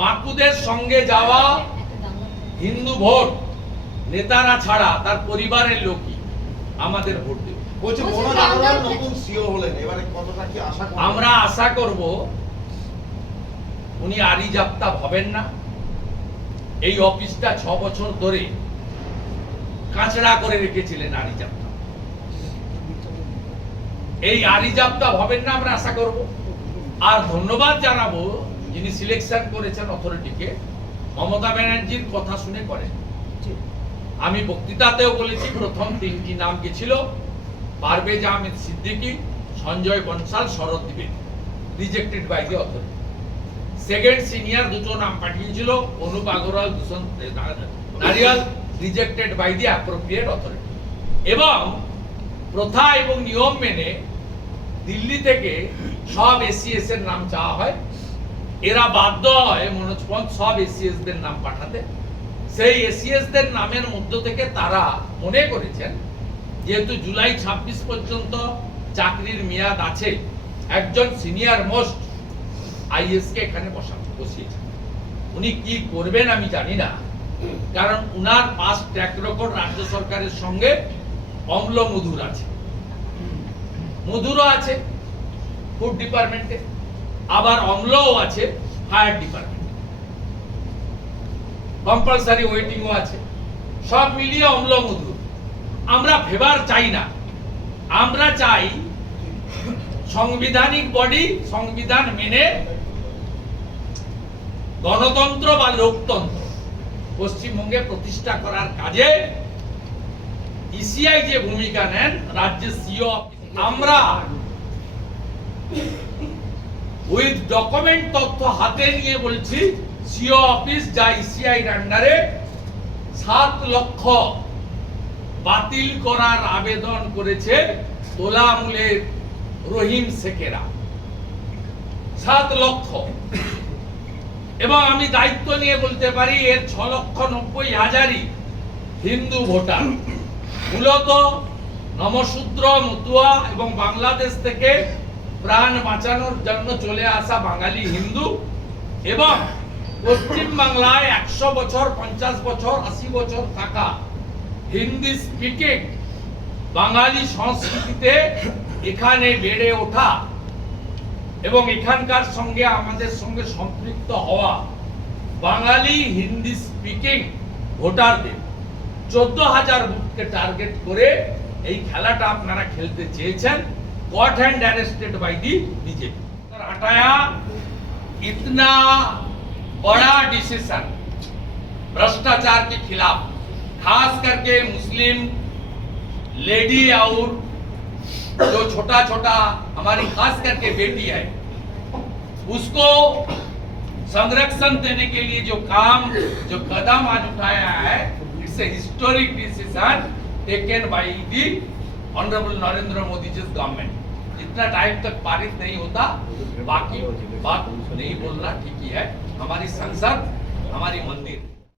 মাকুদের সঙ্গে যাওয়া হিন্দু ভোট নেতারা ছাড়া তার পরিবারের লোকই আমাদের ভোট দেবে। আমরা আশা করব উনি আরি জাপ্তা হবেন না। এই অফিসটা 6 বছর ধরে কাঁচড়া করে রেখেছিলেন আরি জাপ্তা। এই আরি জাপ্তা হবেন না আমরা আশা করব। আর ধন্যবাদ জানাবো যিনি সিলেকশন করেছেন অথরিটিকে, মমতা ব্যানার্জির কথা শুনে করেন। আমি বক্তৃতাতেও বলেছি প্রথম 3টি নাম কি ছিল, পারভেজ আহমেদ সিদ্দিকী, সঞ্জয় বনসাল, শরৎ দ্বিবেদী, rejected by the authority. Second senior দুটো নাম পাঠিয়েছিল, Anup Agarwal, Dushyant Nariyal, rejected by the appropriate authority. এবং প্রথা এবং নিয়ম মেনে দিল্লি থেকে সব এসিএস এর নাম চাওয়া হয়। এরা বাধ্য হয় মনোজ পন্থ সব এসিএস দের নাম পাঠাতে। সেই এসিএস দের নামের মধ্য থেকে তারা মনে করেছেন যেহেতু জুলাই 26 পর্যন্ত চাকরির মেয়াদ আছে, একজন সিনিয়র মোস্ট আইএস কে এখানে বসিয়েছেন। উনি কি করবেন আমি জানি না, কারণ উনার পাস্ট ট্র্যাক রেকর্ড রাজ্য সরকারের সঙ্গে অম্ল মধুর আছে, মধুরও আছে ফুড ডিপার্টমেন্টে, আবার অম্লও আছে ফায়ার ডিপার্টমেন্টে, কম্পালসারি ওয়েটিংও আছে, সব মিলিয়ে অম্ল মধুর। আমরা ফেভার চাই না, আমরা চাই সাংবিধানিক বডি সংবিধান মেনে গণতন্ত্র বা লোকতন্ত্র পশ্চিমবঙ্গে প্রতিষ্ঠা করার কাজে ইসিআই যে ভূমিকা নেন, রাজ্যের সিও, আমরা উইথ ডকুমেন্ট তথ্য হাতে নিয়ে বলছি সিও অফিস যা ইসিআই এর আন্ডারে 7 লক্ষ বাতিল করার আবেদন করেছে তোলামূলের রহিম শেখেরা, 7 লক্ষ। এবং আমি দায়িত্ব নিয়ে বলতে পারি এর 6,90,000ই হিন্দু ভোটার, মূলত নমশূদ্র, মতুয়া এবং বাংলাদেশ থেকে প্রাণ বাঁচানোর জন্য চলে আসা বাঙালি হিন্দু, এবং পশ্চিম বাংলায় 100 বছর, 50 বছর, 80 বছর থাকা হিন্দি স্পিকিং বাঙালি সংস্কৃতিতে এখানে বেড়ে ওঠা এবং এখানকার সঙ্গে আমাদের সঙ্গে সম্পৃক্ত হওয়া বাঙালি হিন্দি স্পিকিং ভোটারদের 14,000 বুথকে টার্গেট করে এই খেলাটা আপনারা খেলতে চেয়েছেন, caught and arrested by the BJP. हटाया इतना बड़ा डिसीजन भ्रष्टाचार के खिलाफ, खास करके मुस्लिम लेडी और जो छोटा छोटा हमारी खास करके बेटी है उसको संरक्षण देने के लिए जो कदम आज उठाया है, it's a historic decision taken by the honourable Narendra Modi ji government. जितना टाइम तक पारित नहीं होता बाकी बात नहीं बोलना ठीक ही है। हमारी संसद हमारी मंदिर